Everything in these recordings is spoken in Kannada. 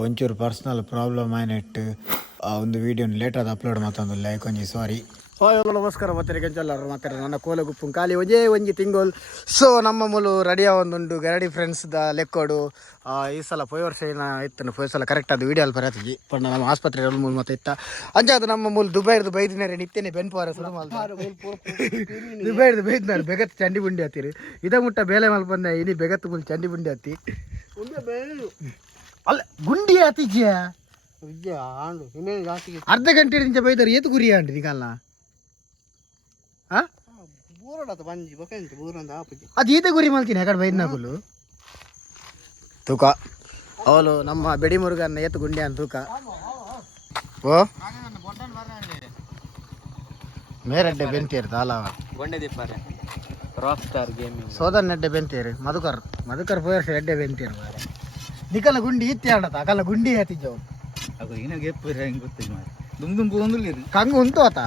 ಒಂಚೂರು ಪರ್ಸ್ನಲ್ ಪ್ರಾಬ್ಲಮ್ ಆಯ್ನಿಟ್ಟು ಒಂದು ವೀಡಿಯೋನ ಲೇಟಾಗಿ ಅಪ್ಲೋಡ್ ಮಾತಂದಿಲ್ಲ ಯಾಕೊಂಜಿ ಸಾರಿ. ನಮಸ್ಕಾರ ಮತ್ತೆ ಎಲ್ಲರೂ ಮಾತಾಡ ನನ್ನ ಕೋಲೆ ಗುಪ್ಪು ಖಾಲಿ ಒಂಜಿ ತಿಂಗೋಲ್. ಸೊ ನಮ್ಮ ಮೂಲು ರೆಡಿಯ ಒಂದುಂಡು ಗರಡಿ ಫ್ರೆಂಡ್ಸ್ ದ ಲೆಕ್ಕೋಡು ಈ ಸಲ ಪೋಯ್ ವರ್ಷ ಇತ್ತು ಪೋಯ್ ಸಲ ಕರೆಕ್ಟ್ ಅದು ವೀಡಿಯೋ ಅಲ್ಲಿ ಬರತ್ತಿ ಪಂಡ ನಮ್ಮ ಆಸ್ಪತ್ರೆ ಮೂಲ ಮತ್ತೆ ಇತ್ತ ಅಂಚಾದ ನಮ್ಮ ಮೂಲ ದುಬೈದು ಬೈದಿನಾರೆ ನಿತ್ಯನೆ ಬೆನ್ಪಾರ ದುಬೈದು ಬೈದಿನಾರೆ ಬೆಗತ್ ಚಂಡಿ ಬುಂಡಿ ಹತ್ತಿರಿ ಇದ ಮುಟ್ಟ ಬೇಲೆ ಮಲ್ ಬಂದ ಇನಿ ಬೆಗತ್ತು ಮುಲ್ ಚಂಡಿ ಬುಂಡಿ ಹತ್ತಿ ಅಲ್ಲ ಗುಂಡಿ ಹತ್ತಿಜ್ಯ ಅರ್ಧ ಗಂಟೆ ನಿಂಚ ಬೈದಾರೆ ಏತು ಗುರಿ ಅಂಡಿ ನಿಗಲ್ಲ ಅದು ಈತ ಗುರಿ ಮಲ್ತೀನಿ ಯಾಕಡೆ ಬೈದ್ ನಾಕುಲು ತೂಕ ಅವಳು ನಮ್ಮ ಬೆಡಿ ಮುರುಗನ್ನ ಏತು ಗುಂಡಿ ಅಂತ ತೂಕ ಓ ಮೇರೆಡ್ಡೆ ಬೆಂತೀರು ತಾಲವ ಗೊಂಡೆ ದಿಪ್ಪಾರೆ ರಾಕ್ ಸ್ಟಾರ್ ಗೇಮಿಂಗ್ ಸೋದನ್ ಎಡ್ಡೆ ಬೆಂತೀರು ಮಧುಕರ್ ಪೋಯರ್ಸ್ ಎಡ್ಡೆ ಬೆಂತೀರು ನಿಕಲ್ಲ ಗುಂಡಿ ಇತ್ತಿ ಆಡತ ಅಕಲ್ಲ ಗುಂಡಿ ಹತ್ತಿದ್ದವು ಅದು ಏನಾಗ ಎಪ್ಪ ಹೆಂಗೆ ಗೊತ್ತಿಲ್ಲ ಮಾಡಿ ದುಂಬು ಒಂದಿಲ್ಲ ಕಂಗು ಉಂಟು ಆತ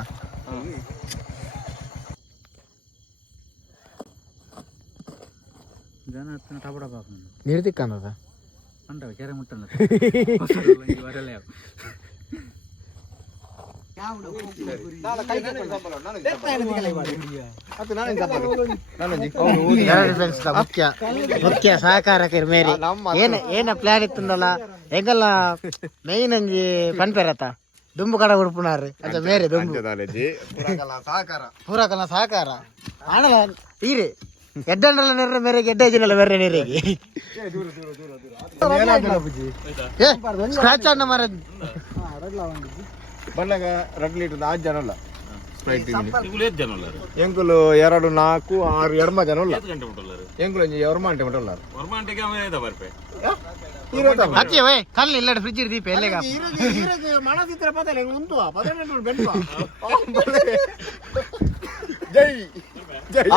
ಜನ ಹತ್ತಿನ ಟಪಡ ಪಾಪ ನಿರ್ದಿಕ್ಕಂದದ ಅಂಟವ ಕೆರೆ ಮುಟ್ಟಲ್ಲ ವರಲ್ಲ ಮುಖ್ಯ ಸಹಕಾರಕ್ಕೆ ಮೇರಿ ಏನ ಪ್ಲಾನ್ ಇತ್ತಂದಲ್ಲ ಹೆಂಗಲ್ಲ ಮೇಯ್ನ್ ಅಂಜಿ ಪನ್ಪೆರತ್ತ ದುಂಬು ಕಡ ಉಡುಪುನಾರು ಅಂತ ಮೇರೆ ದುಂಬು ಪೂರಕಲ ಸಹಕಾರ ಆಣಲ ಈರೆ ಎಡ್ಡಂಡಲ್ಲ ನೆರ್ರೆ ಮೇರೆಗೆ ಎಡ್ಡೈಜಿನಲ್ಲ ಬೇರೆ ನೆರೆಗೆ ಸ್ಕ್ರಾಚ್ ಅಣ್ಣ ಮರ ಬಂದಾಗ 2 ಲೀಟರ್ 6 ಜನ ಅಲ್ಲ ಎಂಕುಲು 2 4 6 ಎರ್ಮ ಜನ ಅಲ್ಲ ಎಂಕುಲು ಎರ್ಮಾಂಟೆ ಮಟಲ್ಲ ಅಚ್ಚಿ ವೈ ಕಲ್ಲು ಇಲ್ಲ ಫ್ರಿಜ್ ದೀಪ ಎಲ್ಲೇಗ ಮಣದಿತ್ರ ಪದಲೆ ಉಂಟು ಪದನೆ ಬೆಂಟು ಜೈ ಜೈ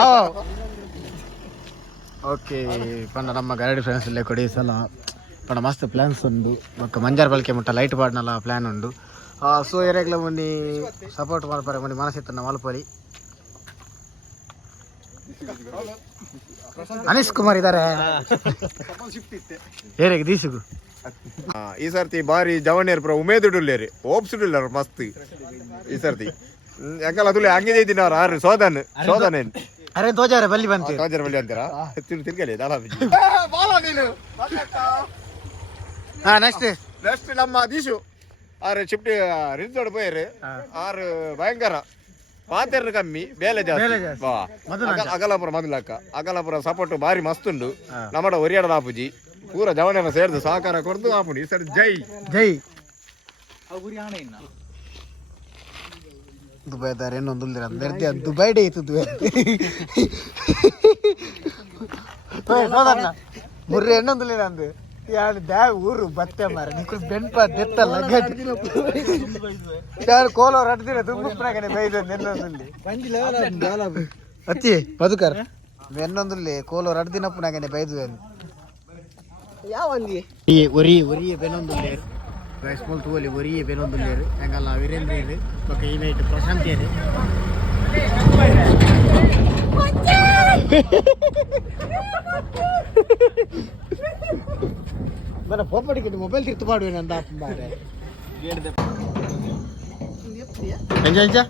ಓಕೆ ಪಂಡ ನಮ್ಮ ಗರಡಿ ಫ್ರೆಂಡ್ಸ್ ಇಲ್ಲೇ ಕೊಡಿ ಸಲ ಪಂಡ ಮಸ್ತ್ ಪ್ಲಾನ್ಸ್ ಉಂಡು ಮಕ್ಕ ಮಂಜಾರ್ ಬಲ್ಕೆ ಮುಟ್ಟ ಲೈಟ್ ಪಾಡ್ನಲ್ಲ ಪ್ಲಾನ್ ಉಂಡು ಸೊ ಎರೆಗ್ಲ ಮುನ್ನಿ ಸಪೋರ್ಟ್ ಮಾಡ್ಪಾರೆ ಮುನ್ನಿ ಮನಸ್ಸಿತ್ತನ್ನ ಮಲ್ಪರಿ ಅನೀಶ್ ಕುಮಾರ್ ಇದಾರೆ ಏರೆಗೆ ದೀಸುಗು ಈ ಸರ್ತಿ ಬಾರಿ ಜವಣಿಯರ್ ಪುರ ಉಮೇದುಡುಲ್ಲೇರಿ ಓಪ್ಸುಡುಲ್ಲಾರ ಮಸ್ತ್ ಈ ಸರ್ತಿ ಯಾಕಲ್ಲ ತುಳಿ ಹಂಗೆ ಇದ್ದೀನಿ ಅವ್ರು ಆರು ಸೋದನೇನು ಅರೆ ತೋಜಾರೆ ಬಲ್ಲಿ ಬಂತು ತೋಜಾರೆ ಬಲ್ಲಿ ಅಂತೀರಾ ತಿರ್ಗಲಿ ನೆಕ್ಸ್ಟ್ ನಮ್ಮ ದೀಶು ಆರು ಶಿಫ್ಟ್ ರಿನ್ಸೋಡ್ ಪೋಯರು ಆರು ಭಯಂಕರ ಪಾತೆರ್ನು ಕಮ್ಮಿ ಬೇಲೆ ಜಾಸ್ತಿ ಅಗಲಾಪುರ ಮೊದಲಕ್ಕ ಅಗಲಾಪುರ ಸಪೋರ್ಟ್ ಬಾರಿ ಮಸ್ತ್ ಉಂಡು ನಮ್ಮಡ ಒರಿಯಾಡದ ಆಪುಜಿ ಪೂರ ಜವಣನ ಸೇರ್ದು ಸಹಕಾರ ಕೊಡ್ದು ಆಪುಂಡು ಈ ಸರಿ ಜೈ ಜೈ ದುಬೈ ದಾರ ಇನ್ನೊಂದು ದುಬೈ ಡೇ ಇತ್ತು ಮುರ್ರಿ ಇನ್ನೊಂದು ಅಂದು ಯಾರು ದ್ಯಾವ್ ಊರು ಬತ್ತೆ ಮಾರ ನಿಕ್ಕು ಬೆನ್ಪ ದೆತ್ತಲ್ಲ ಯಾರು ಕೋಲೋರು ಅಡ್ದಿರ ತುಂಬಾಗನೆ ಬೈದ ಇನ್ನೊಂದಲ್ಲಿ ಅಚ್ಚಿ ಮಧುಕರ್ ಇನ್ನೊಂದಲ್ಲಿ ಕೋಲೋರು ಅಡ್ದಿನಪ್ಪನಾಗನೆ ಬೈದು ಒರಿಯ ಬೆನ್ನೊಂದುಲ್ಲೇರು ಸ್ಕೂಲ್ ತಗೋಲಿ ಒರಿಯ ಬೆನ್ನೊಂದುಲ್ಲೇರು ಹೆಂಗಲ್ಲ ವೀರೇಂದ್ರ ಪಕ್ಕ ಈ ನೈಟ್ ಪ್ರಶಾಂತಿ ಇದೆ మన పోపడికి మొబైల్ తిరుతుపాడు అంత ఎంజా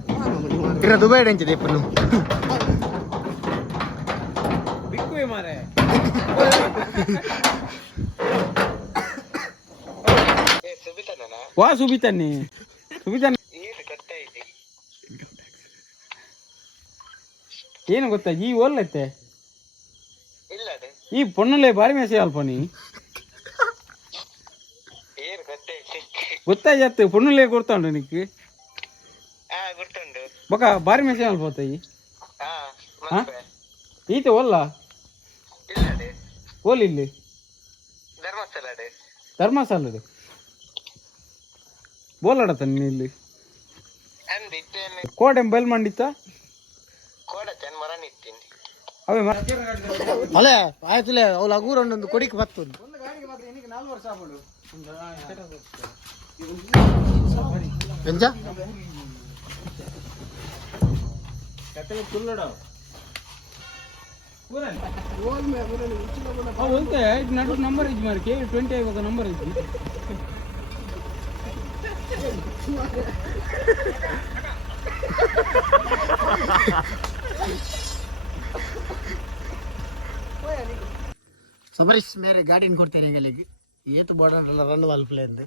ఇర దుబాయ్ ఎంచది ఇప్పుడు నువ్వు బిక్కువే మారే వా సుబితన్ని ಏನು ಗೊತ್ತಾ ಈ ಓಲ್ಲೈತೆ ಈ ಪೊಣ್ಣಲ್ಲೇ ಬಾರಿ ಮೇಸೆ ಅಲ್ಪ ನೀ ಗೊತ್ತಾಯ್ತು ಪೊಣ್ಣಲ್ಲೇ ಕೊಡ್ತಾಂಡು ನಿಕ್ಕು ಬೊಕ ಬಾರಿ ಮೇಸೆ ಅಲ್ಪೋತಾಯಿ ಈತ ಓಲ್ಲ ಓಲ್ ಇಲ್ಲಿ ಧರ್ಮಸ್ಥಳ ಬೋಲಾಡತ್ತ ನೀನು ಇಲ್ಲಿ ಕೋಟೆ ಬಯಲ್ ಮಾಡಿತ್ತ ಅವೇ ಅಲ್ಲೇ ಆಯ್ತಲೇ ಅವ್ಳು ಅಗೂರೊಂದೊಂದು ಕೊಡಿಗೆ ಬತ್ತು ಎಂಜ ನಂಬರ್ ಇದ್ ಮಾರ್ಕೆ 20 ನಂಬರ್ ಇದ್ದಿ सबरिश मेरे गाड़ी ಕೊಡ್ತೇನೆ ನಿಮಗೆ ಏತು ಬೋರ್ಡಲ್ಲ ರನ್ ವಾಲ್ ಪ್ಲೇ ಅಂದೆ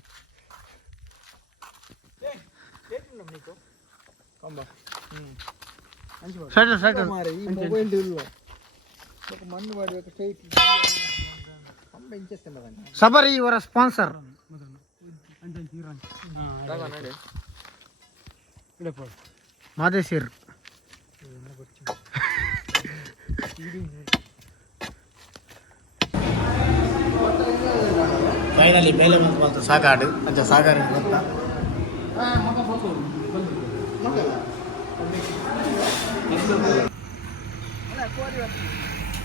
ಸೈಡ್ ಮಾರೆ ಈ ಮೊಬೈಲ್ ಇಲ್ಲ ಮಣ್ಣು ಮಾಡಬೇಕು ಸ್ಟ್ರೈಟ್ ಕಂಬ ಇಂಚೆಸ್ತೆ ಮಗನ ಸಬರಿ ಇವರ ಸ್ಪಾನ್ಸರ್ ಮಾದೇಶಿರ್ ಫೈನಲಿ ಬೇಲೆ ಬಂತು ಸಾಗಾಡು ಅಂಚ ಸಾಗಾರು ಗೊತ್ತಾ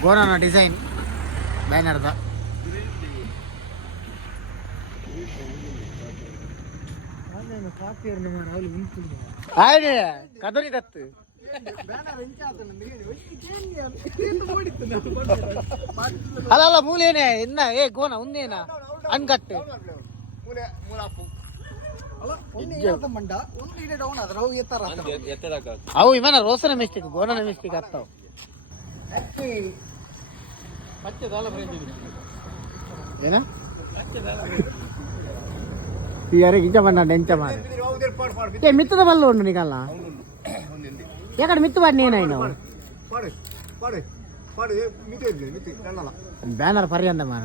ಗೋರನ ಡಿಸೈನ್ ಬ್ಯಾನರ್ದ ಆಯ್ತು ಕದರಿ ಕತ್ತು ಅಲ್ಲ ಅಲ್ಲ ಮೂಲೇನೆ ಇನ್ನ ಏ ಗೋನ ಒಂದೇನ ಅನ್ಕಟ್ಟು ಅವು ಇವನ ರೋಸನ ಮಿಸ್ಟೇಕ್ ಗೋನನ ಮಿಸ್ಟೇಕ್ ಆಗ್ತಾವ ಏನ ಯಾರಿಗೆ ಇಂಚ ಬಂಡ ಎಂಚ ಮಾರ ಏ ಮಿತ್ತದ ಬಲ್ಲ ಉಂಡು ನಿಗಲ್ಲ ಯಾಕಡೆ ಮಿತ್ತು ಬಾಡಿ ಏನಾಯ್ತು ನಾವು ಬ್ಯಾನರ್ ಪರ್ಯಂತ ಮಾರ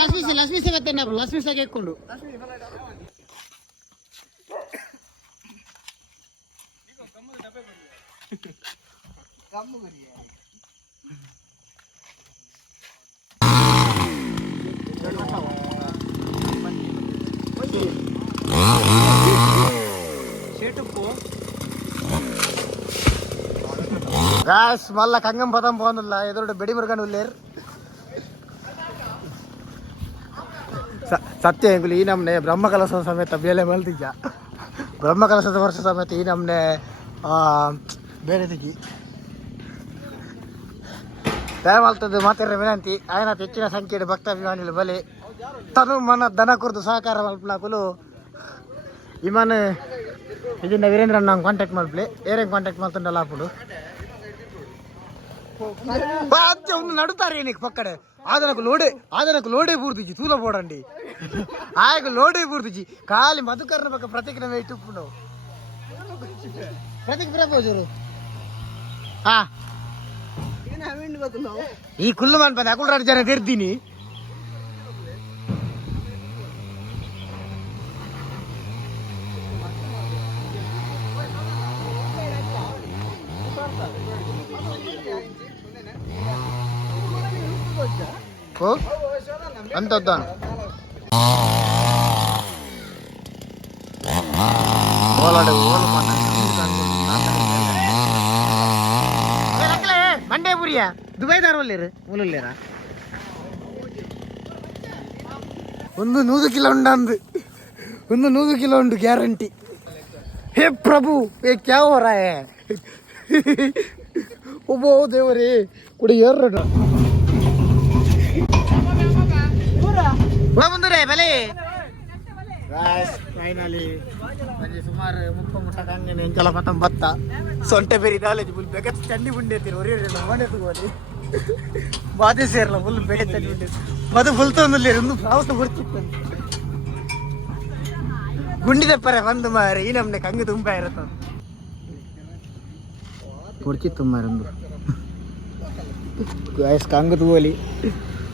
ಲಕ್ಷ್ಮೀ ಬರ್ತೇನೆ ಲಕ್ಷ್ಮೀ ಸಾಗ ಎಕ್ಕೊಂಡು గాయస్ మళ్ళా కంగం పదం పోనుల్లా ఎదురు బెడి మురుగన్ ఉల్లేరు ಸತ್ಯ ಎಂಗುಲಿ ಈ ನಮ್ನೆ ಬ್ರಹ್ಮಕಲಶ ಸಮೇತ ಬೇಲೆ ಮಲ್ತಿದ್ದ ಬ್ರಹ್ಮಕಲಶದ ವರ್ಷ ಸಮೇತ ಈ ನಮ್ನೆ ಬೇರೆ ತೆಗಿ ದಯಮಾಲ್ತದ್ದು ಮಾತಿರ ವಿನಂತಿ ఆయన ಹೆಚ್ಚಿನ ಸಂಖ್ಯೆಯ ಭಕ್ತಾಭಿಮಾನಿಗಳು ಬಲೆ ತನು ಮನ ದನ ಕುರಿತು ಸಹಕಾರ ಮಲ್ಪನಾಕುಲು ಇಮಾನು ಇದನ್ನ ವೀರೇಂದ್ರ ನಂಗೆ ಕಾಂಟ್ಯಾಕ್ಟ್ ಮಲ್ಪಲೆ ಏರೇನು ಕಾಂಟ್ಯಾಕ್ಟ್ ಮಾಡ್ತಂಡಲ್ಲ ಅప్పుడు ಒಂದು నడుతారు నీకు పక్కడే ఆదనకు లోడే పూర్తించి తూల పోడండి ఆయనకు లోడే పూర్తించి ఖాళీ మధుకరణ పక్క ప్రతిజ్ఞ వేటున్నావు ప్రతిజ్ఞ ప్రపోజరు ఈ కుళ్ళు మన పని అకులు రాడు జన తెరిదిని ಅಂತ ಮಂಡೇ ಪುರಿಯ ದುಬೈದಾರ ಒಲ್ಲೇರು ಮೂಲಲ್ಲೇರ ಒಂದು 100 ಕಿಲೋ ಉಂಡು ಒಂದು 100 ಕಿಲೋ ಉಂಡು ಗ್ಯಾರಂಟಿ ಹೇ ಪ್ರಭು ಏ ಕ್ಯಾ ಹೋ ರಹಾ ಹೈ ಒಬ್ಬೋ ದೇವರೇ ಕುಡಿ ಏರ್ರಡು ಬಂದ್ರೆ ಬಲೆ ಫೈನಲಿ ಸುಮಾರು 30 ಮುಟ್ಟ ಕಂಗನೆ ಎಂಚಲ ಪತಂ ಬತ್ತ ಸೊಂಟೆ ಬೇರಿ ಕಾಲೇಜ್ ಫುಲ್ ಬೆಗತ್ ಚಂಡಿ ಬುಂಡೇತಿರು ಒರಿಯಲ್ಲ ಮಂಡೆ ತಗೋಲಿ ಬಾದೆ ಸೇರ್ಲ ಫುಲ್ ಬೆಗತ್ ಚಂಡಿ ಬುಂಡೆ ಮದು ಫುಲ್ ತೊಂದಲ್ಲಿ ಒಂದು ಪ್ರಾವತ ಬರ್ತಿತ್ತು ಗುಂಡಿದ ಪರ ಒಂದು ಮಾರೆ ಈ ನಮ್ನೆ ಕಂಗು ತುಂಬ ಇರತ್ತ ಪುರ್ಚಿತ್ತು ಮಾರಂದು ಗಾಯ್ಸ್ ಕಂಗು ತಗೋಲಿ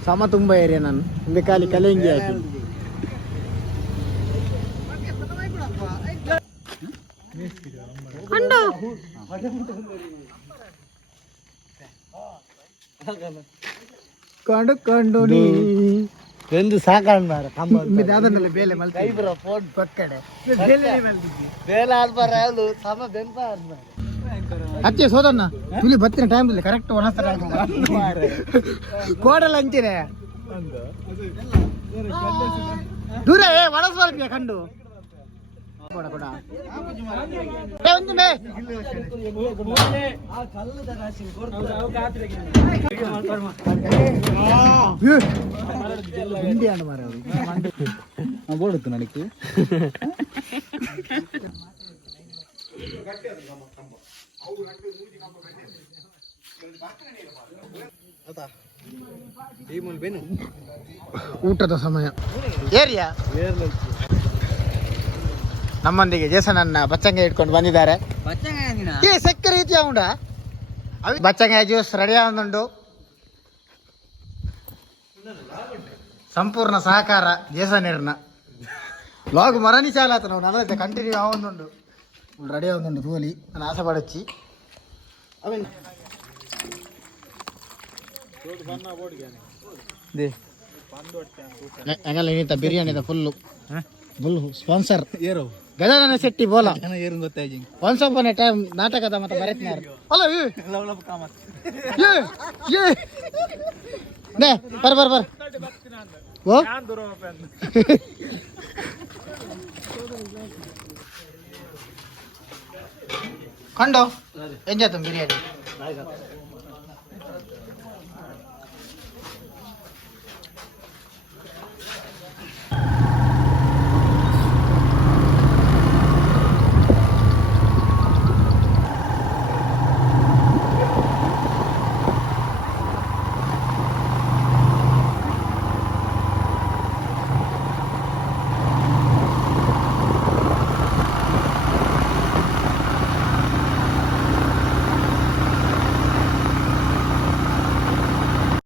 ಸಮ ತುಂಬ ಏರಿಯಾ ನಾನು ಹಿಂದೆ ಖಾಲಿ ಕಲೆಂಗಿ ಹಾಕಿ ಕಂಡು ಕಂಡು ನೀ ಎಂದು ಸಾಕಾಂಡ ಅದನ್ನಲ್ಲಿ ಬೇಲೆ ಮಲ್ಕ ಫೋನ್ ಪಕ್ಕಡೆ ಬೇಲೆ ಆಡ್ಬಾರ ಅದು ಸಮ ಬೆಂಪ ಆಡ್ಬಾರ ಅಚ್ಚೆ ಸೋದನ್ನ ತುಲಿ ಬತ್ತಿನ ಟೈಮ್ಲಿ ಕರೆಕ್ಟ್ ಒಣಸ್ತಾರೆ ಕೋಡಲ್ಲ ಅಂತೀರ ದೂರ ಒಣಸ್ಬಾರ್ದು ಕಂಡು ಬೋಡುತ್ತು ನನಗೆ ಊಟದ ಸಮಯ ಏರಿಯಾ ನಮ್ಮೊಂದಿಗೆ ಜೇಸನನ್ನ ಬಚ್ಚಂಗಾಯಿ ಇಟ್ಕೊಂಡು ಬಂದಿದ್ದಾರೆ. ಏ ಸಕ್ಕರೆ ರೀತಿಯ ಉಂಡ ಬಚ್ಚಂಗಾಯಿ ಜ್ಯೂಸ್ ರೆಡಿ ಆಗುಂಡು. ಸಂಪೂರ್ಣ ಸಹಕಾರ ಜೇಸನಿರ್ನ ಲಾಗ್ ಮರಣಿ ಚಾಲಾತ ನಾವು ನಲ್ಲೈತೆ ಕಂಟಿನ್ಯೂ ಆವೊಂದುಂಡು ರೆಡಿ ಆಗುಂಡು ತೂಲಿ ನಾನು ಆಸೆ ಪಡಚ್ಚಿ ಅವೇನು ಹಂಗಲ್ಲ ಏನಿತ್ತ ಬಿರಿಯಾನಿದ ಫುಲ್ಲು ಸ್ಪಾನ್ಸರ್ ಏರು ಗಜಾನನ ಶೆಟ್ಟಿ ಬೋಲ ಏರು ಗೊತ್ತಾಗಿ ಒನ್ಸ್ ಅಪಾನ್ ಎ ಟೈಮ್ ನಾಟಕದ ಮತ್ತೆ ಬರೆತ್ನಾರು ಅಲ್ಲ ನೇ ಬರ್ ಓ ಕಂಡು ಎಂಜಾಯ್ತು ಬಿರಿಯಾನಿ